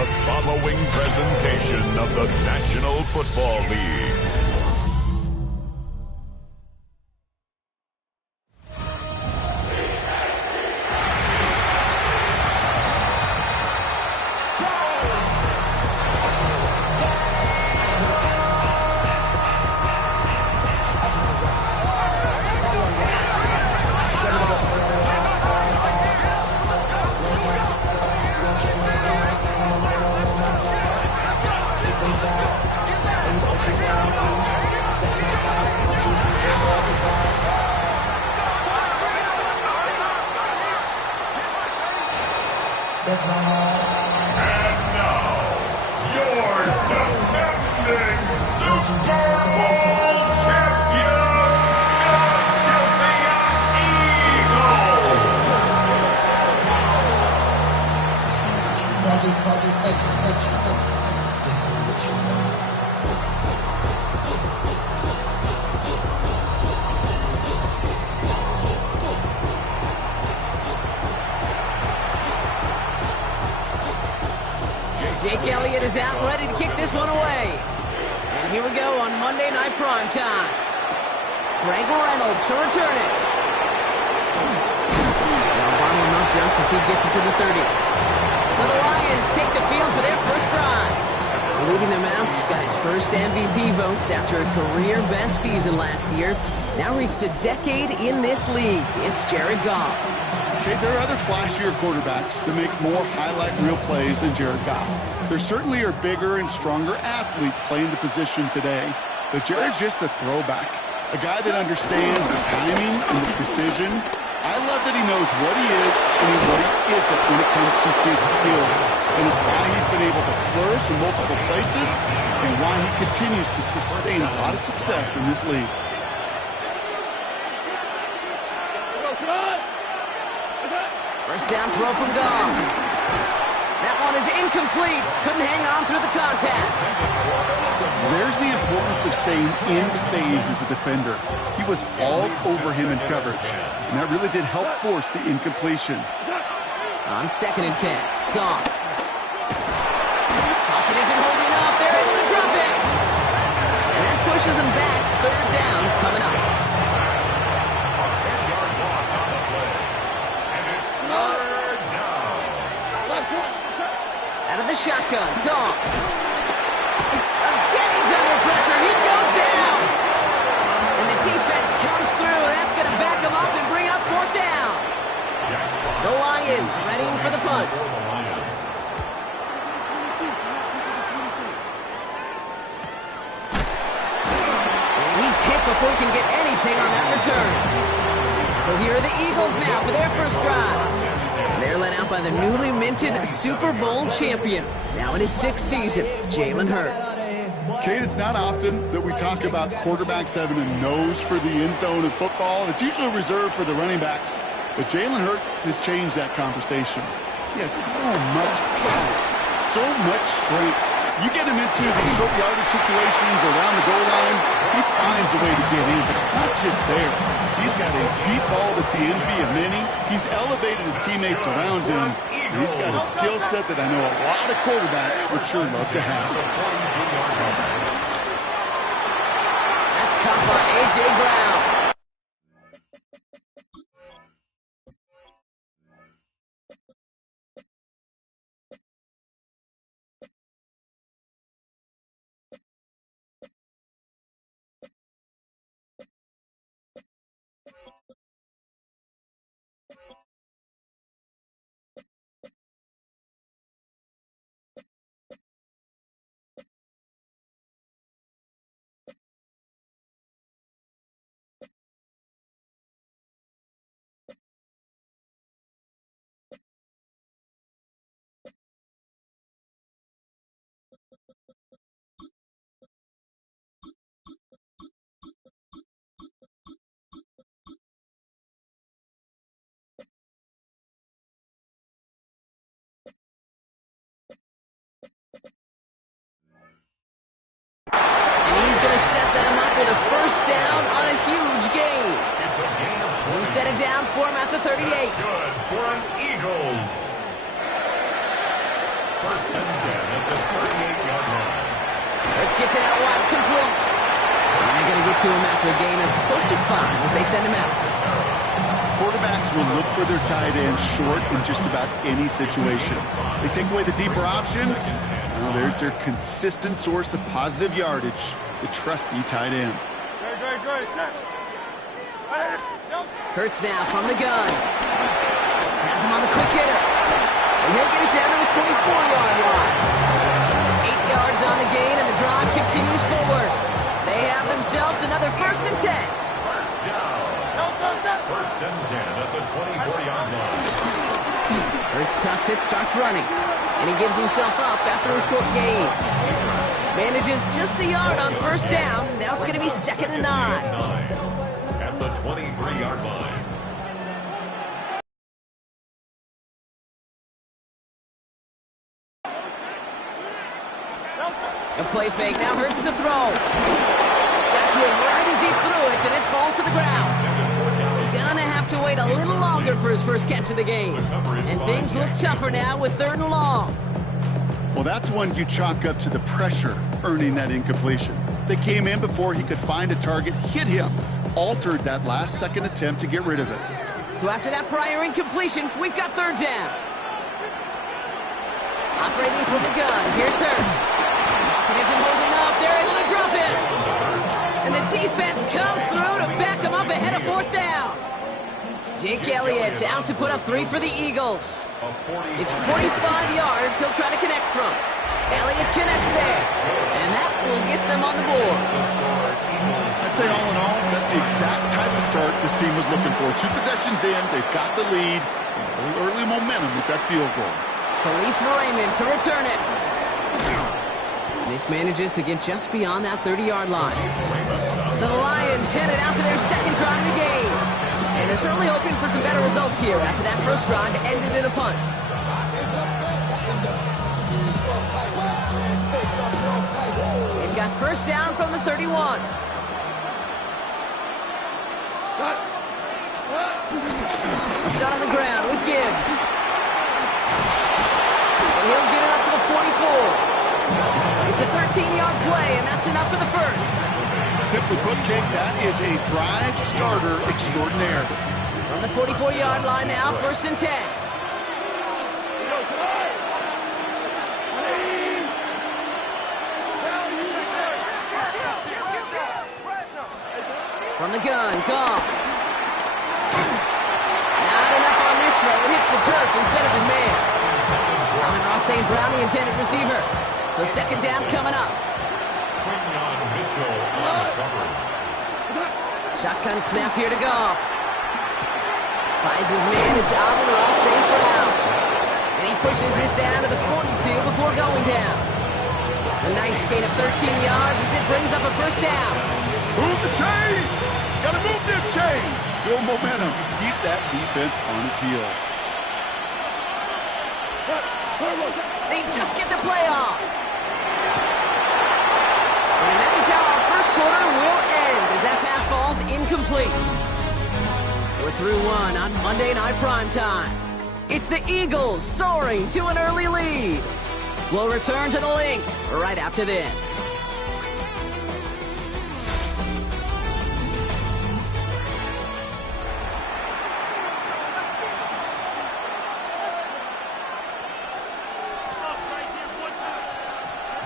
the following presentation of the National Football League. That's my heart. And now, your defending Super Bowl champion, This ain't what you want. Jake Elliott is out ready to kick this one away. And here we go on Monday Night Primetime. Greg Reynolds to return it. Now bottle him up just as he gets it to the 30. So the Lions take the field for their first drive. Leading them out, got his first MVP votes after a career-best season last year. Now reached a decade in this league. It's Jared Goff. Okay, there are other flashier quarterbacks that make more highlight reel plays than Jared Goff. There certainly are bigger and stronger athletes playing the position today, but Jared's just a throwback, a guy that understands the timing and the precision. I love that he knows what he is and what he isn't when it comes to his skills, and it's why he's been able to flourish in multiple places and why he continues to sustain a lot of success in this league. First down throw from Goff. That one is incomplete. Couldn't hang on through the contact. There's the importance of staying in phase as a defender. He was all over him in coverage, and that really did help force the incompletion. On 2nd and 10, Goff. Pocket isn't holding up. They're able to drop it. And that pushes him back. 3rd down coming up. Out of the shotgun, Goff. Again, he's under pressure. He goes down. And the defense comes through. That's going to back him up and bring up 4th down. The Lions readying for the punt. And he's hit before he can get anything on that return. So here are the Eagles now for their first drive. They're led out by the newly minted Super Bowl champion, now in his 6th season, Jalen Hurts. Kate, it's not often that we talk about quarterbacks having a nose for the end zone in football. It's usually reserved for the running backs. But Jalen Hurts has changed that conversation. He has so much power, so much strength. You get him into these short yardage situations around the goal line, he finds a way to get in, but it's not just there. He's got a deep ball that's the envy of many. He's elevated his teammates around him, and he's got a skill set that I know a lot of quarterbacks would sure love to have. That's caught by A.J. Brown. Set them up with a first down on a huge gain. It's a gain of 20. New set of downs for him at the 38. Good for an Eagles. First and 10 at the 38-yard line. Let's get it out wide, complete. And they're going to get to him after a gain of close to 5 as they send him out. Quarterbacks will look for their tight end short in just about any situation. They take away the deeper options. Now there's their consistent source of positive yardage, the trusty tight end. Hurts now from the gun. Has him on the quick hitter. And he'll get it down to the 24-yard line. 8 yards on the gain, and the drive continues forward. They have themselves another first and 10. First down. First and 10 at the 24-yard line. Hurts tucks it, starts running. And he gives himself up after a short gain. Manages just a yard on first down. Now it's going to be 2nd and 9. At the 23-yard line. A play fake, now Hurts to throw. Got to him right as he threw it, and it falls to the ground. Gonna have to wait a little longer for his first catch of the game. And things look tougher now with 3rd and long. Well, that's one you chalk up to the pressure earning that incompletion. They came in before he could find a target, hit him, altered that last-second attempt to get rid of it. So after that prior incompletion, we've got 3rd down. Operating from the gun, here's Hurts. Hawkins isn't holding up, they're able to drop him. And the defense comes through to back him up ahead of 4th down. Jake Elliott out to put up 3 for the Eagles. It's 45 yards he'll try to connect from. Elliott connects there. And that will get them on the board. I'd say all in all, that's the exact type of start this team was looking for. 2 possessions in, they've got the lead. A little early momentum with that field goal. Khalif Raymond to return it. This manages to get just beyond that 30-yard line. So the Lions headed out for their 2nd drive of the game. And they're certainly hoping for some better results here after that first drive ended in a punt. They've got first down from the 31. He's not on the ground with Gibbs. And he'll get it up to the 44. It's a 13-yard play, and that's enough for the first. Simply put, King, that is a drive starter extraordinaire. On the 44-yard line now, 1st and 10. From the gun, Goff. Not enough on this throw. It hits the turf instead of his man. Amon-Ra St. Brown, the intended receiver. So 2nd down coming up. Shotgun snap here to Goff. Finds his man, it's Amon-Ra St. Brown. And he pushes this down to the 42 before going down. A nice gain of 13 yards as it brings up a first down. Move the chains! Gotta move them chains! Build momentum. Keep that defense on its heels. They just get the play off. And that is how our first quarter will end as that pass falls incomplete. We're through 1 on Monday Night Primetime. It's the Eagles soaring to an early lead. We'll return to the link right after this.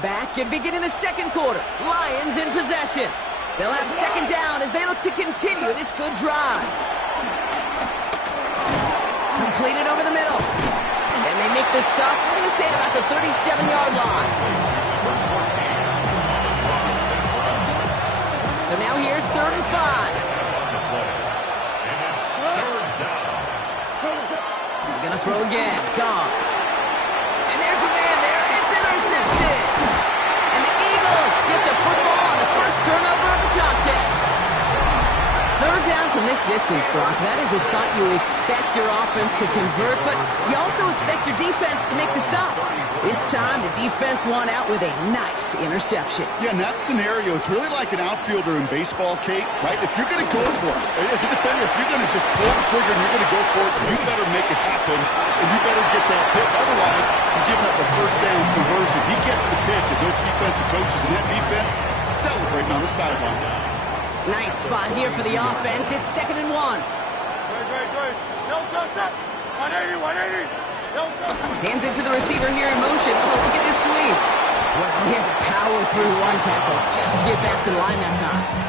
Back and beginning the 2nd quarter. Lions in possession. They'll have 2nd down as they look to continue this good drive. Completed over the middle. And they make this stop, we're going to say, at about the 37-yard line. So now here's 3rd and 5. They're going to throw again. Goff. And there's a man there. It's intercepted. And the Eagles get the football on the first turnover of the contest. 3rd down from this distance, Brock, that is a spot you expect your offense to convert, but you also expect your defense to make the stop. This time, the defense won out with a nice interception. Yeah, in that scenario, it's really like an outfielder in baseball, Kate, right? If you're going to go for it, as a defender, if you're going to just pull the trigger and you're going to go for it, you better make it happen, and you better get that pick. Otherwise, you're giving up a first down conversion. He gets the pick, and those defensive coaches and that defense celebrating on the sidelines. Nice spot here for the offense. It's 2nd and 1. No touch. 180, 180. No touch. Hands it to the receiver here in motion. Oh, look at this sweep. Well, he had to power through one tackle just to get back to the line that time.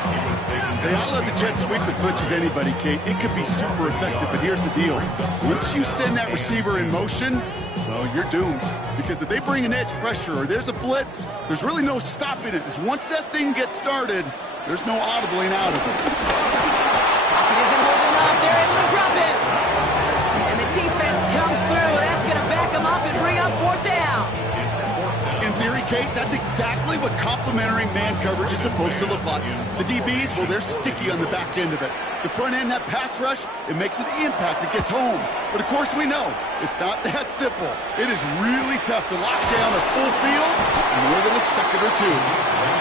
I love the jet sweep as much as anybody, Kate. It could be super effective, but here's the deal. Once you send that receiver in motion, well, you're doomed. Because if they bring an edge pressure or there's a blitz, there's really no stopping it. Because once that thing gets started, there's no audibling out of it. Pocket isn't holding up. They're able to drop it. And the defense comes through. That's going to back them up and bring up 4th down. In theory, Kate, that's exactly what complementary man coverage is supposed to look like. The DBs, well, they're sticky on the back end of it. The front end, that pass rush, it makes an impact. It gets home. But, of course, we know it's not that simple. It is really tough to lock down a full field in more than a second or two.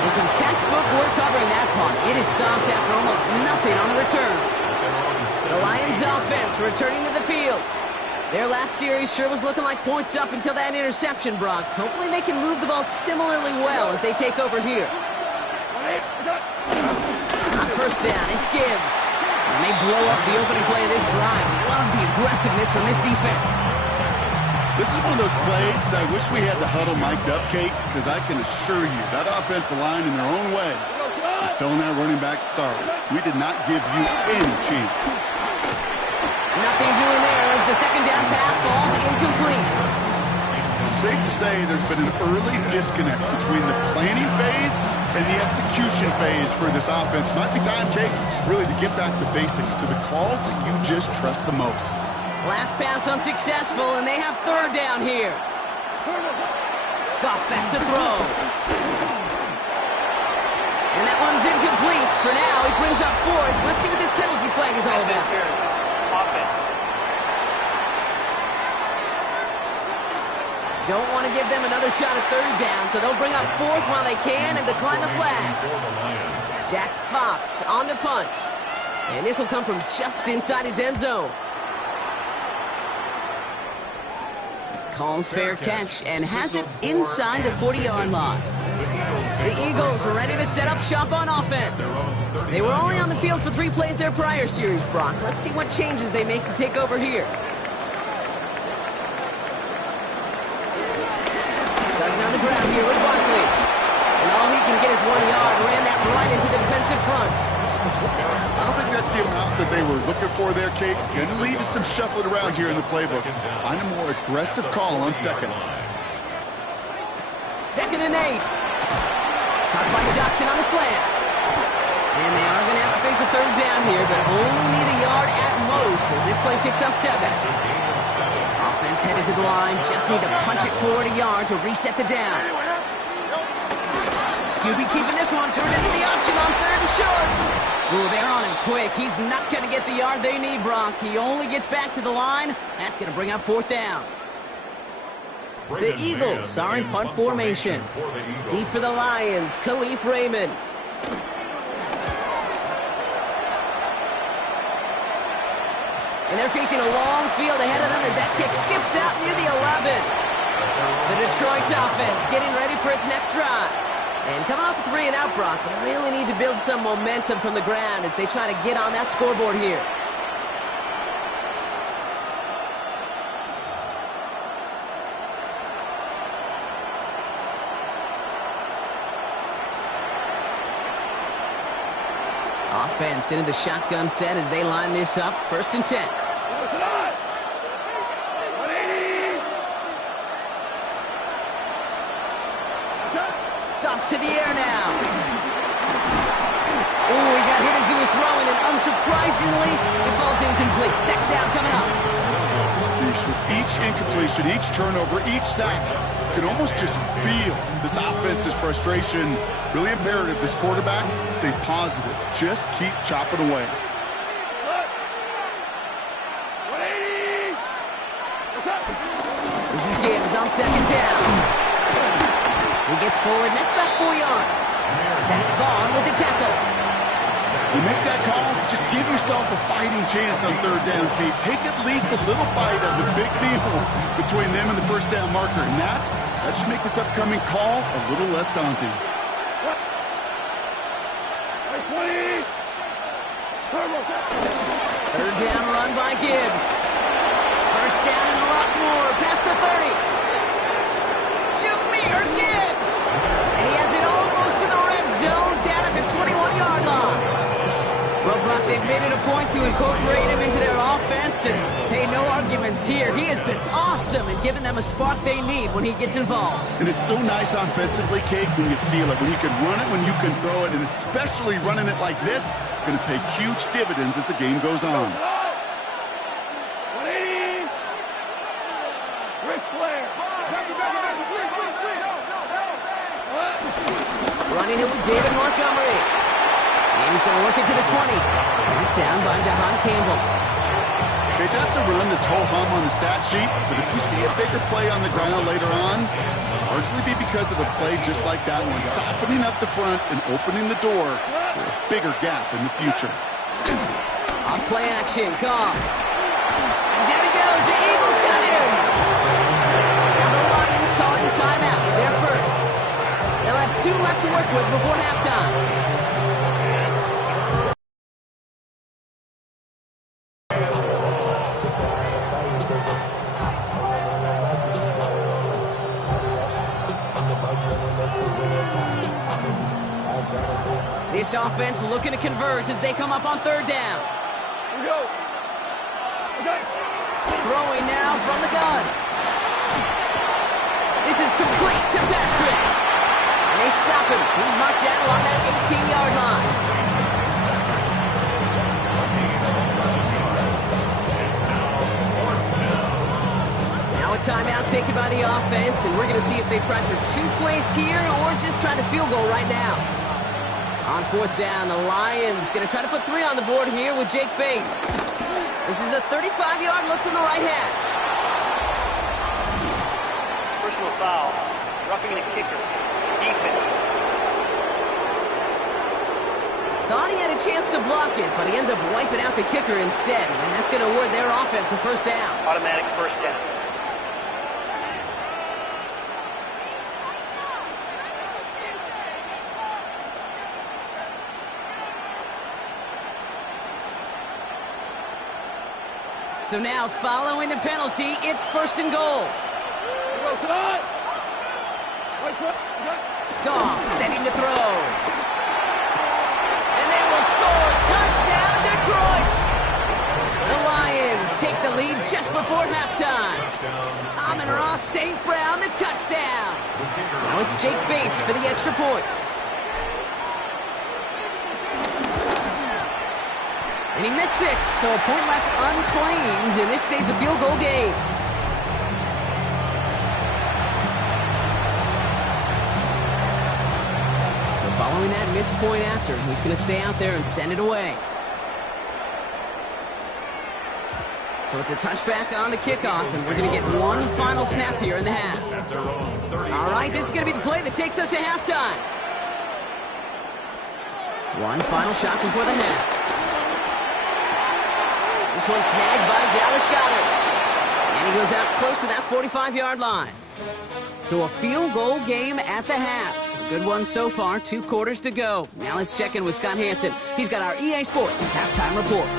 And some textbook work covering that punt. It is stopped after almost nothing on the return. The Lions offense returning to the field. Their last series sure was looking like points up until that interception, Brock. Hopefully they can move the ball similarly well as they take over here. On 1st down, it's Gibbs. And they blow up the opening play of this drive. Love the aggressiveness from this defense. This is one of those plays that I wish we had the huddle mic'd up, Kate, because I can assure you that offensive line in their own way is telling that running back, sorry, we did not give you any chance. Nothing doing there as the 2nd down pass falls incomplete. Safe to say there's been an early disconnect between the planning phase and the execution phase for this offense. Might be time, Kate, really to get back to basics, to the calls that you just trust the most. Last pass unsuccessful, and they have 3rd down here. Goff back to throw. And that one's incomplete. For now, he brings up 4th. Let's see what this penalty flag is all about. Don't want to give them another shot at 3rd down, so they'll bring up 4th while they can and decline the flag. Jack Fox on to punt. And this will come from just inside his end zone. Calls fair catch and has it inside the 40-yard line. The Eagles are ready to set up shop on offense. They were only on the field for 3 plays their prior series, Brock. Let's see what changes they make to take over here. Starting on the ground here with Barkley. And all he can get is 1 yard. Ran that right into the defensive front. I don't think that's the amount that they were looking for there, Kate. Going to lead to some shuffling around here in the playbook. Find a more aggressive call on 2nd. 2nd and 8. Caught by Johnson on the slant. And they are going to have to face a 3rd down here, but only need a yard at most as this play picks up 7. Offense headed to the line. Just need to punch it forward a yard to reset the downs. QB keeping this one. Turned into the option on 3rd and short. Ooh, they're on him quick. He's not going to get the yard they need, Brock. He only gets back to the line. That's going to bring up 4th down. The Eagles are in punt formation. Deep for the Lions, Khalif Raymond. And they're facing a long field ahead of them as that kick skips out near the 11. The Detroit offense getting ready for its next drive. And coming off a 3 and out, Brock, they really need to build some momentum from the ground as they try to get on that scoreboard here. Offense into the shotgun set as they line this up. 1st and 10. Off to the air now. Oh, he got hit as he was throwing, and unsurprisingly, it falls incomplete. 2nd down coming up. With each incompletion, each turnover, each sack, you can almost just feel this offense's frustration. Really imperative this quarterback stay positive. Just keep chopping away. This is Gibbs on second down. He gets forward, and that's about 4 yards. Zach Vaughn with the tackle. You make that call to just give yourself a fighting chance on third down, Kate. Take at least a little bite of the big meal between them and the first down marker. And that should make this upcoming call a little less daunting. Third down run by Gibbs. First down and a lot more. Past the 30. Jameer Gibbs. And he has it almost to the red zone down at the 21-yard line. Well, Brock, they've made it a point to incorporate him into their offense, and hey, no arguments here. He has been awesome in giving them a spark they need when he gets involved. And it's so nice offensively, Kate, when you feel it, when you can run it, when you can throw it, and especially running it like this, going to pay huge dividends as the game goes on. 180. Ric Flair. Running it with David Montgomery. And he's going to work it to the 20. Down by DeHaan Campbell. Okay, that's a run that's ho-hum on the stat sheet, but if we see a bigger play on the ground later on, largely be because of a play just like that one, softening up the front and opening the door for a bigger gap in the future. Off play action, Goff. And down he goes, the Eagles got him! Now the Lions calling a timeout, their first. They'll have 2 left to work with before halftime. This offense looking to converge as they come up on third down. Here we go. Okay. Throwing now from the gun. This is complete to Patrick. And they stop him. He's marked down along that 18-yard line. Now a timeout taken by the offense, and we're going to see if they try for 2 plays here or just try the field goal right now. On fourth down, the Lions going to try to put 3 on the board here with Jake Bates. This is a 35-yard look from the right hash. Personal foul. Roughing the kicker. Defense. Thought he had a chance to block it, but he ends up wiping out the kicker instead. And that's going to award their offense a first down. Automatic first down. So now, following the penalty, it's first and goal. Goff setting to throw. And they will score. Touchdown, Detroit! The Lions take the lead just before halftime. Amon-Ra St. Brown, the touchdown. Now it's Jake Bates for the extra point. And he missed it, so a point left unclaimed, and this stays a field goal game. So following that missed point after, he's going to stay out there and send it away. So it's a touchback on the kickoff, and we're going to get one final snap here in the half. All right, this is going to be the play that takes us to halftime. One final shot before the half. This one snagged by Dallas Goedert. And he goes out close to that 45-yard line. So a field goal game at the half. A good one so far, 2 quarters to go. Now let's check in with Scott Hansen. He's got our EA Sports halftime report.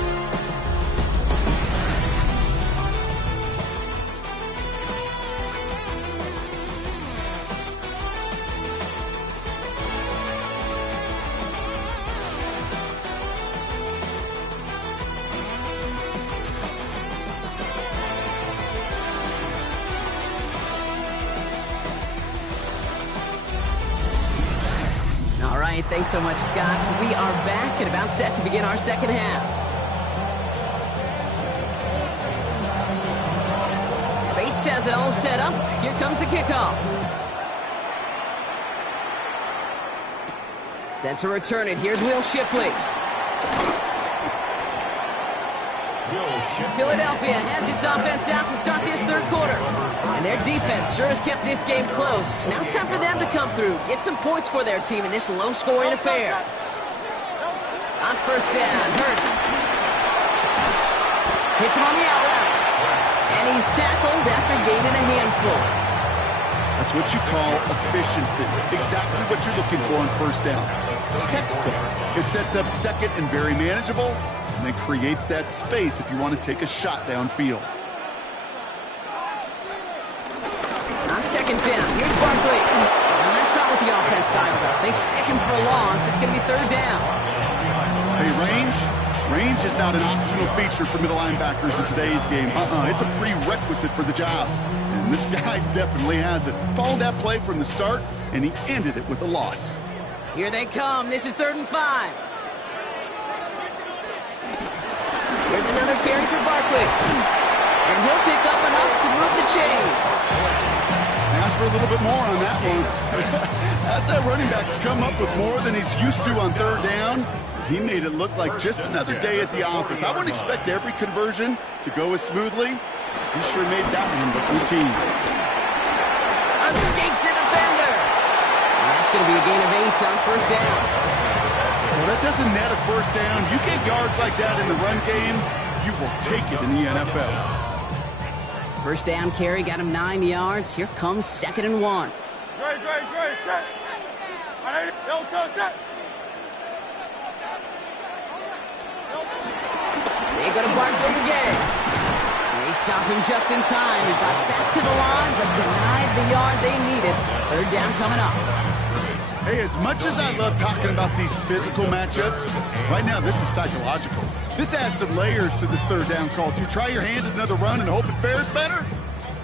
Thanks so much, Scott. We are back and about set to begin our second half. Bates has it all set up. Here comes the kickoff. Set to return it. Here's Will Shipley. Philadelphia has its offense out to start this third quarter. And Their defense sure has kept this game close. Now it's time for them to come through, get some points for their team in this low-scoring affair. On first down, Hurts hits him on the out route. And he's tackled after gaining a handful. That's what you call efficiency. Exactly what you're looking for on first down. Textbook. It sets up second and very manageable, and then creates that space if you want to take a shot downfield. On second down, here's Barkley. And that's not what the offense styled up. They stick him for a loss. It's going to be third down. Hey, range is not an optional feature for middle linebackers in today's game. It's a prerequisite for the job. And this guy definitely has it. Followed that play from the start, and he ended it with a loss. Here they come. This is 3rd and 5. Here's another carry for Barkley. And he'll pick up enough to move the chains. Ask for a little bit more on that one. Ask that running back to come up with more than he's used to on third down. He made it look like just another day at the office. I wouldn't expect every conversion to go as smoothly. He sure made that one look routine. Escapes a defender. And that's going to be a gain of 8 on first down. Well, that doesn't net a first down. You get yards like that in the run game, you will take it in the NFL. First down carry got him 9 yards. Here comes 2nd and 1. Great. They go to Barkley again. They stop him just in time. He got back to the line, but denied the yard they needed. Third down coming up. Hey, as much as I love talking about these physical matchups, right now this is psychological. This adds some layers to this third down call. Do you try your hand at another run and hope it fares better?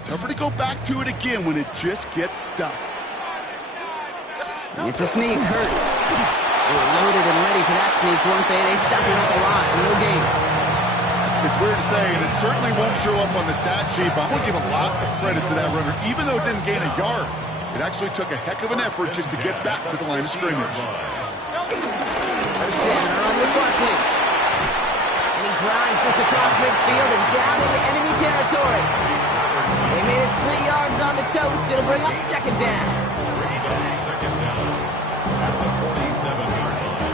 Tougher to go back to it again when it just gets stuffed. It's a sneak. Hurts. They were loaded and ready for that sneak, weren't they? They stopped him at the line. No gain. It's weird to say, and it certainly won't show up on the stat sheet, but I want to give a lot of credit to that runner. Even though it didn't gain a yard, it actually took a heck of an effort just to get back to the line of scrimmage. First down, on with Barkley. And he drives this across midfield and down into enemy territory. They made it 3 yards on the tote. It'll bring up second down. Second down at the 47-yard line.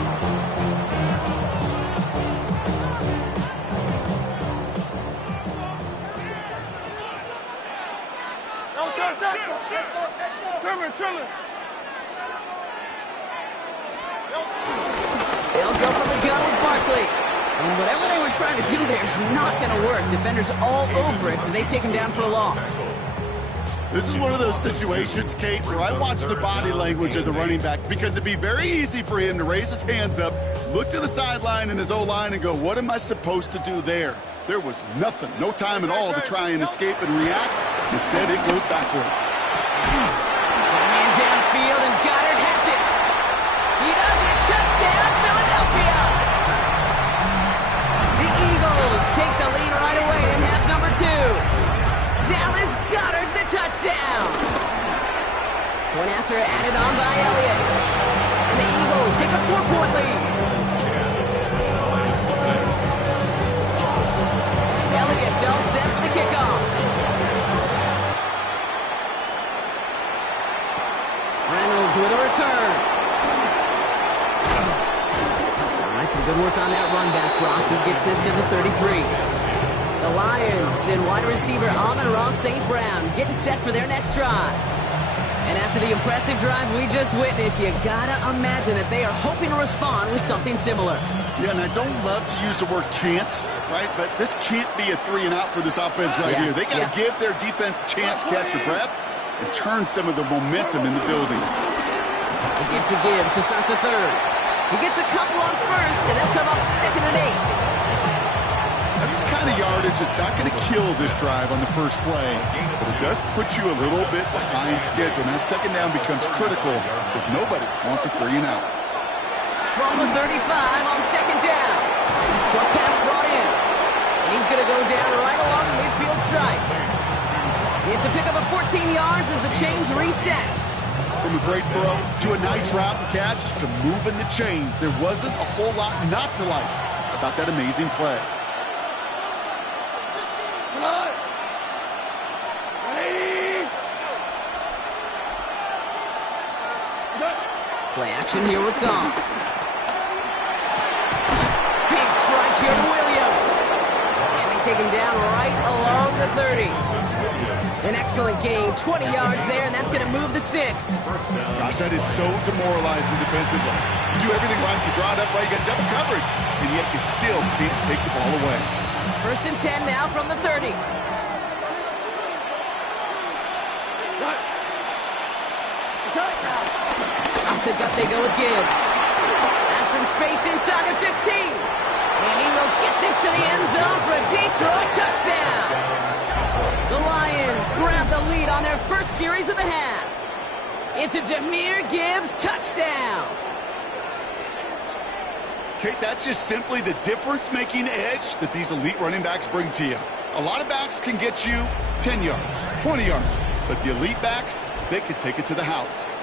Trimmer. They'll go from the gun with Barkley. And whatever they were trying to do there is not going to work. Defenders all over it, so they take him down for a loss. This is one of those situations, Kate, where I watch the body language of the running back because it'd be very easy for him to raise his hands up, look to the sideline and his O-line and go, what am I supposed to do there? There was nothing, no time at all to try and escape and react. Instead, it goes backwards. Man downfield, and Goddard has it. He does it. Touchdown, Philadelphia. The Eagles take the lead right away in half number 2. Dallas Goddard, the touchdown. One after added on by Elliott. And the Eagles take a 4-point lead. Elliott's all set for the kickoff. Reynolds with a return. All right, some good work on that run back, Brock. He gets this to the 33. The Lions and wide receiver Amon-Ra St. Brown getting set for their next drive. And after the impressive drive we just witnessed, you gotta imagine that they are hoping to respond with something similar. Yeah, and I don't love to use the word can't, right? But this can't be a 3-and-out for this offense right here. They got to give their defense a chance to catch their breath and turn some of the momentum in the building. Give to Gibbs to start the third. He gets a couple on first, and they'll come up 2nd and 8. That's the kind of yardage that's not going to kill this drive on the first play, but it does put you a little bit behind schedule. Now, second down becomes critical because nobody wants a 3-and-out. From the 35 on second down. Short pass brought in. And he's going to go down right along the midfield stripe. It's a pickup of 14 yards as the chains reset. From a great throw to a nice route and catch to moving the chains. There wasn't a whole lot not to like about that amazing play. Ready? Play action here with Goff. Big strike here to Williams. And they take him down right along the 30. An excellent gain, 20 yards there, and that's going to move the sticks. Gosh, that is so demoralizing defensively. You do everything right, you draw it up right, you got double coverage, and yet you still can't take the ball away. 1st and 10 now from the 30. Off the gut they go with Gibbs. Has some space inside the 15. And he will get this to the end zone for a Detroit touchdown. The Lions grab the lead on their first series of the half. It's a Jahmyr Gibbs touchdown. Kate, that's just simply the difference-making edge that these elite running backs bring to you. A lot of backs can get you 10 yards, 20 yards, but the elite backs, they can take it to the house.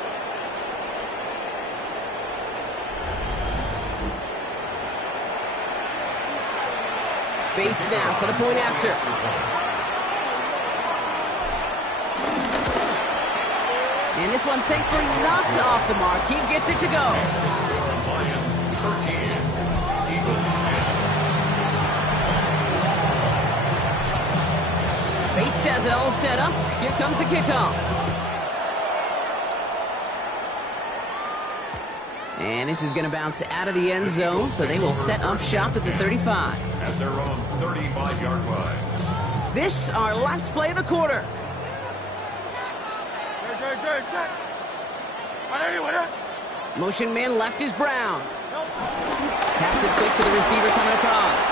Bates now for the point after. And this one, thankfully, not off the mark. He gets it to go. Lions 13, Eagles 10. Bates has it all set up. Here comes the kickoff. And this is going to bounce out of the end zone, so they will set up shop at the 35. At their own 35-yard line. This, our last play of the quarter. Motion man left is Brown. Taps it quick to the receiver coming across.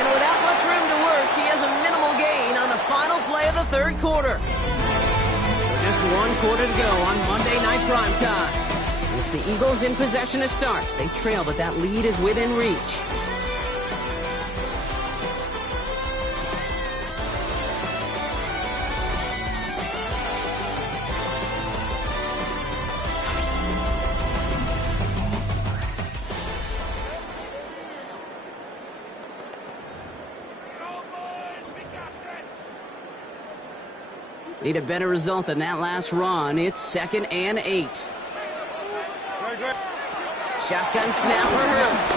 And without much room to work, he has a minimal gain on the final play of the third quarter. So just one quarter to go on Monday Night Primetime. It's the Eagles in possession to start. They trail, but that lead is within reach. Need a better result than that last run. It's 2nd and 8. Shotgun snap for Hurts.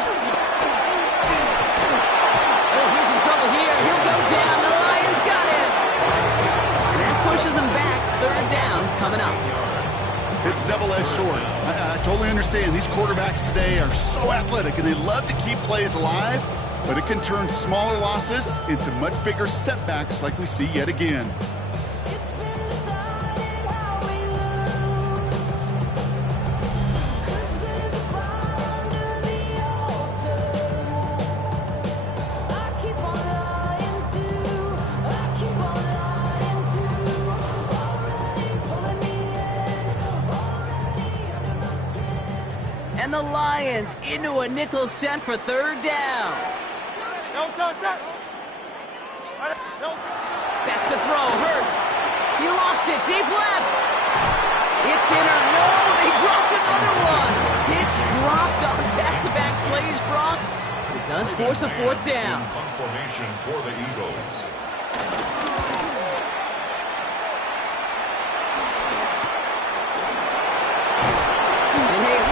Oh, he's in trouble here. He'll go down. The Lions got him. And that pushes him back. 3rd down coming up. It's double-edged sword. I totally understand. These quarterbacks today are so athletic, and they love to keep plays alive, but it can turn smaller losses into much bigger setbacks like we see yet again. And the Lions into a nickel set for 3rd down. Back to throw, Hurts. He lost it, deep left. It's in or no, they dropped another one. Pitch dropped on back-to-back plays, Brock. It does force a 4th down. Punt formation for the Eagles.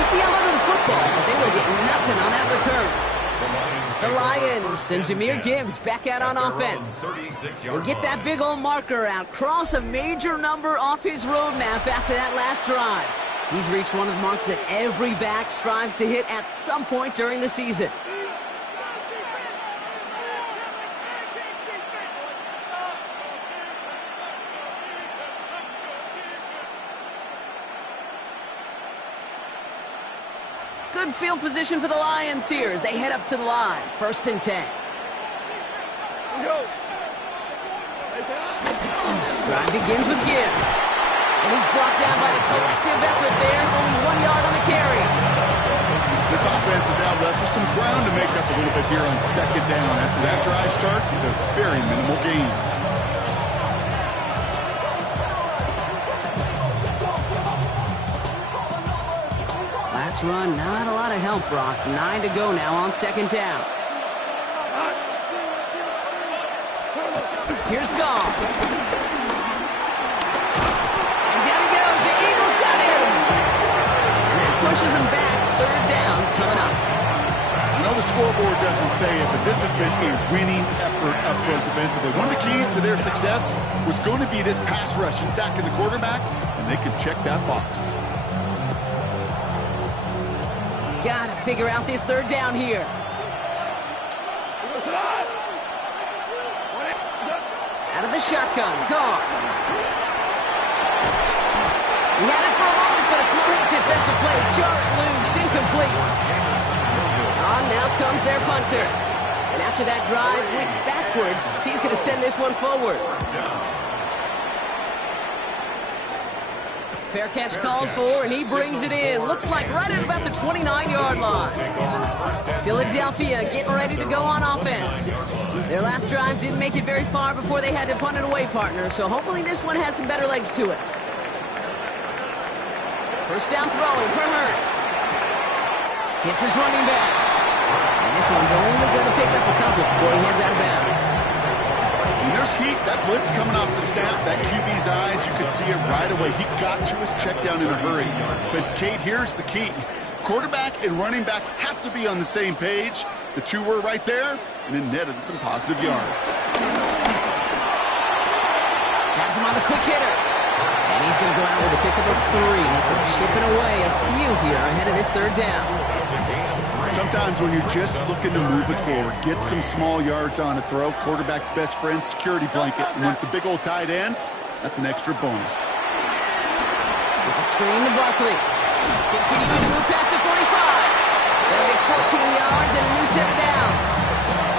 See how under the football, but they will get nothing on that return. The Lions and Jahmyr Gibbs back out on offense. He'll get that big old marker out, cross a major number off his roadmap after that last drive. He's reached one of the marks that every back strives to hit at some point during the season. Good field position for the Lions here as they head up to the line. 1st and 10. Drive begins with Gibbs. And he's brought down by the collective effort there. Only 1 yard on the carry. This offense is now left with some ground to make up a little bit here on 2nd down after that drive starts with a very minimal gain. Last run, not a lot of help, Brock. 9 to go now on 2nd down. Here's Goff. And down he goes. The Eagles got him. pushes them back. Third down coming up. I know the scoreboard doesn't say it, but this has been a winning effort up front defensively. One of the keys to their success was going to be this pass rush and sacking the quarterback, and they can check that box. Got to figure out this third down here. Out of the shotgun. Gone. He had it for a moment, but a great defensive play. Jar it loose. Incomplete. On now comes their punter. And after that drive, went backwards. He's going to send this one forward. Fair catch called for, and he brings it in. Looks like right at about the 29-yard line. Philadelphia getting ready to go on offense. Their last drive didn't make it very far before they had to punt it away, partner, so hopefully this one has some better legs to it. First down throwing for Hurts. Hits his running back. And this one's only going to pick up a couple before he heads out of bounds. When there's heat, that blitz coming off the snap, that QB's eyes, you could see it right away. He got to his check down in a hurry. But, Kate, here's the key. Quarterback and running back have to be on the same page. The two were right there, and it netted some positive yards. Has him on the quick hitter. And he's going to go out with a pickup of 3. So shipping away a few here ahead of this third down. Sometimes when you're just looking to move it forward, get some small yards on a throw, quarterback's best friend, security blanket. And when it's a big old tight end, that's an extra bonus. It's a screen to Barkley. Continuing to move past the 45. They'll get 14 yards and a new set of downs.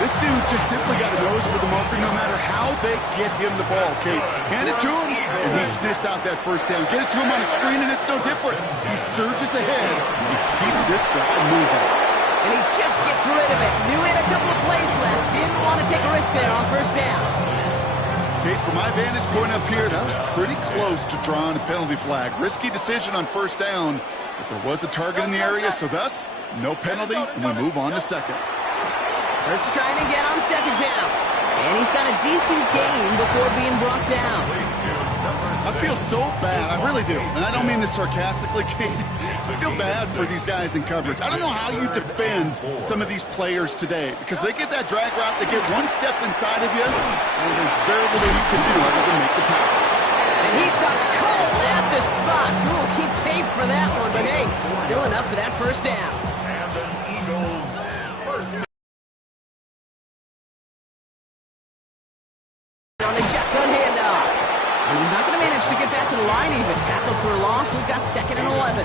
This dude just simply got a nose for the marker no matter how they get him the ball, Kate. Hand it to him, and he sniffs out that first down. Get it to him on a screen, and it's no different. He surges ahead, and he keeps this drive moving. And he just gets rid of it. Knew he had a couple of plays left. Didn't want to take a risk there on first down. Kate, from my vantage point up here, that was pretty close to drawing a penalty flag. Risky decision on first down, but there was a target in the area, so thus, no penalty, and we move on to second. Hurts trying to get on second down. And he's got a decent gain before being brought down. I feel so bad. I really do. And I don't mean this sarcastically, Kate. I feel bad for these guys in coverage. I don't know how you defend some of these players today because they get that drag route, they get one step inside of you, and there's very little you can do other than make the tackle. And he stopped cold at the spot. Ooh, he paid for that one, but hey, still enough for that first down. And the Eagles first. On the shotgun handoff. And he's not going to manage to get back to the line even. Tackled for a loss. We've got 2nd and 11.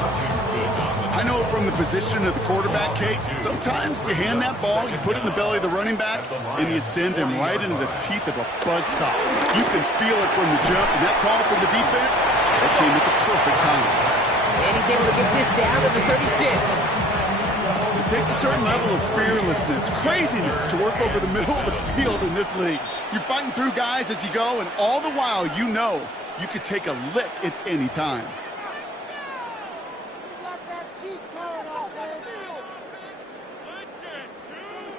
I know from the position of the quarterback, Kate, sometimes you hand that ball, you put it in the belly of the running back, and you send him right into the teeth of a buzzsaw. You can feel it from the jump, and that call from the defense, that came at the perfect time. And he's able to get this down to the 36. It takes a certain level of fearlessness, craziness to work over the middle of the field in this league. You're fighting through guys as you go, and all the while you know you could take a lick at any time.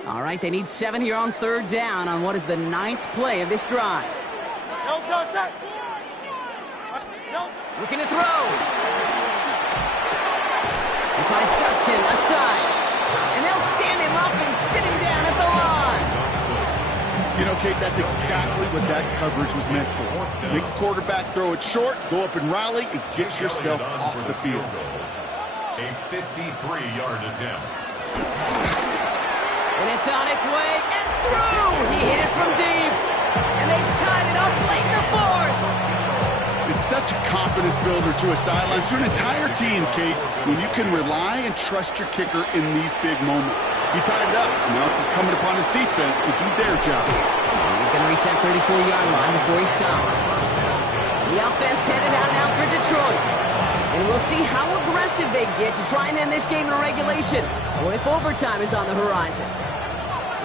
All right, they need 7 here on third down on what is the 9th play of this drive. Looking to throw. He finds Dotson left side. And they'll stand him up and sit him down at the line. You know, Kate, that's exactly what that coverage was meant for. Make the quarterback throw it short, go up and rally, and get yourself off the field. A 53-yard attempt. And it's on its way and through. He hit it from deep. And they tied it up late in the 4th. It's such a confidence builder to a sideline, to an entire team, Kate, when you can rely and trust your kicker in these big moments. He tied it up, and now it's incumbent upon his defense to do their job. And he's going to reach that 34-yard line before he stops. The offense headed out now for Detroit. And we'll see how aggressive they get to try and end this game in regulation, or if overtime is on the horizon.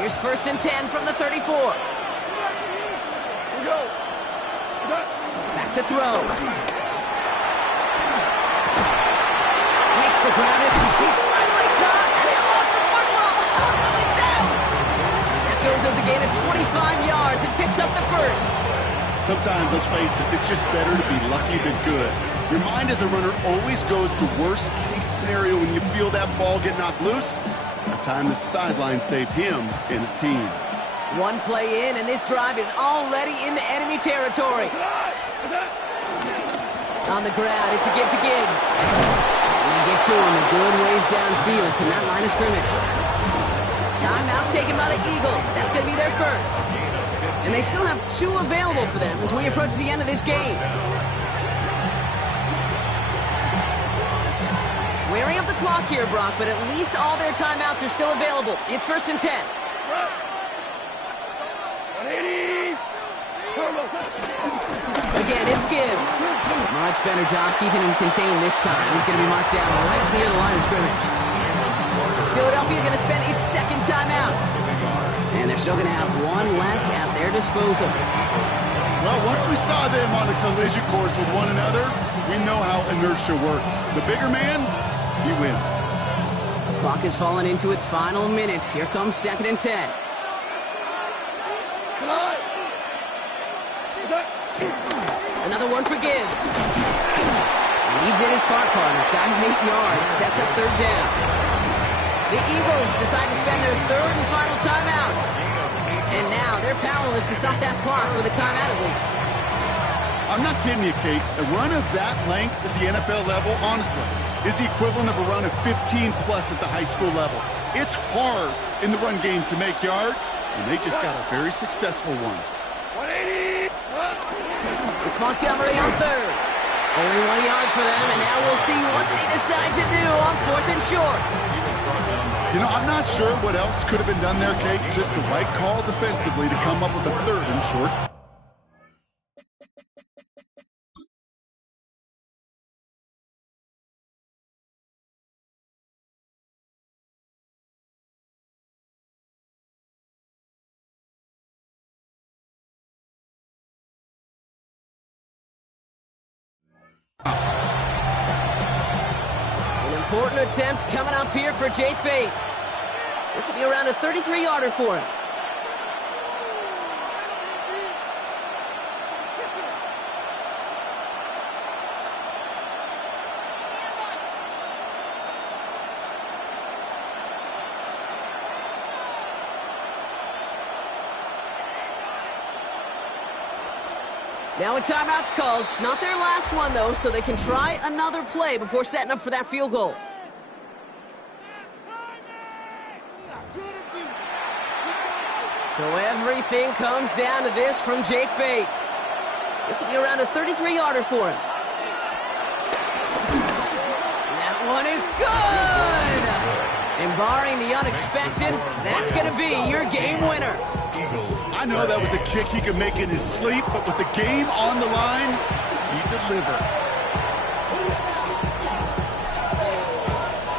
Here's 1st and 10 from the 34. Here we go. Back to throw. Makes the ground. He's finally caught, and he lost the football. Oh, no, it's out. That goes as a gain of 25 yards and picks up the 1st. Sometimes, let's face it, it's just better to be lucky than good. Your mind as a runner always goes to worst case scenario when you feel that ball get knocked loose. The time the sideline saved him and his team. One play in, and this drive is already into enemy territory. On the ground, it's a give to Gibbs. And they get to him a good ways downfield from that line of scrimmage. Timeout taken by the Eagles. That's going to be their first. And they still have 2 available for them as we approach the end of this game. Wearing up the clock here, Brock, but at least all their timeouts are still available. It's 1st and 10. Again, it's Gibbs. Much better job keeping him contained this time. He's going to be marked down right near the line of scrimmage. Philadelphia going to spend its 2nd timeout. And they're still going to have 1 left at their disposal. Well, once we saw them on a collision course with one another, we know how inertia works. The bigger man, he wins. The clock has fallen into its final minutes. Here comes 2nd and 10. Another one for Gibbs. And he did his part, partner. Got him 8 yards. Sets up 3rd down. The Eagles decide to spend their 3rd and final timeout. And now they're powerless to stop that clock with a timeout at least. I'm not kidding you, Kate. A run of that length at the NFL level, honestly, is the equivalent of a run of 15-plus at the high school level. It's hard in the run game to make yards, and they just got a very successful one. 180. It's Montgomery on 3rd. Only 1 yard for them, and now we'll see what they decide to do on 4th and short. You know, I'm not sure what else could have been done there, Kate. Just the right call defensively to come up with a 3rd and short. An important attempt coming up here for Jake Bates. This will be around a 33-yarder for him. Now a timeout's called. It's not their last one, though, so they can try another play before setting up for that field goal. So everything comes down to this from Jake Bates. This will be around a 33-yarder for him. That one is good! And barring the unexpected, that's going to be your game winner. I know that was a kick he could make in his sleep, but with the game on the line, he delivered.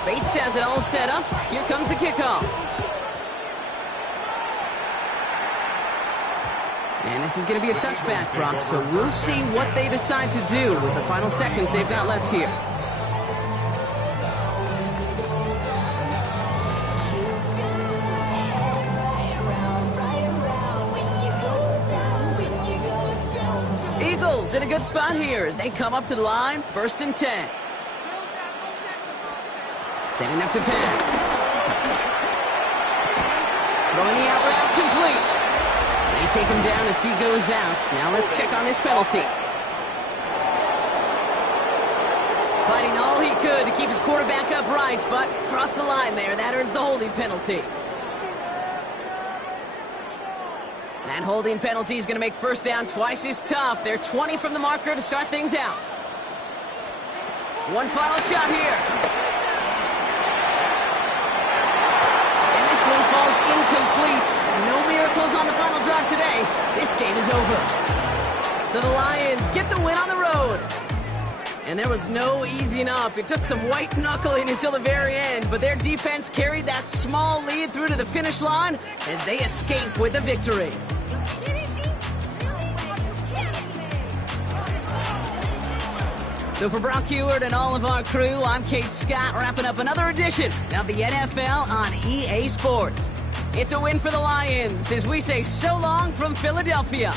Bates has it all set up. Here comes the kickoff. And this is going to be a touchback, Brock, so we'll see what they decide to do with the final seconds they've got left here. Eagles in a good spot here as they come up to the line, 1st and 10. Setting up to pass. Throwing the out route complete. They take him down as he goes out. Now let's check on this penalty. Fighting all he could to keep his quarterback upright, but crossed the line there. That earns the holding penalty. That holding penalty is going to make 1st down twice as tough. They're 20 from the marker to start things out. One final shot here. And this one falls incomplete. No miracles on the final drive today. This game is over. So the Lions get the win on the road. And there was no easing up. It took some white knuckling until the very end, but their defense carried that small lead through to the finish line as they escape with a victory. So for Brock Heward and all of our crew, I'm Kate Scott, wrapping up another edition of the NFL on EA Sports. It's a win for the Lions as we say so long from Philadelphia.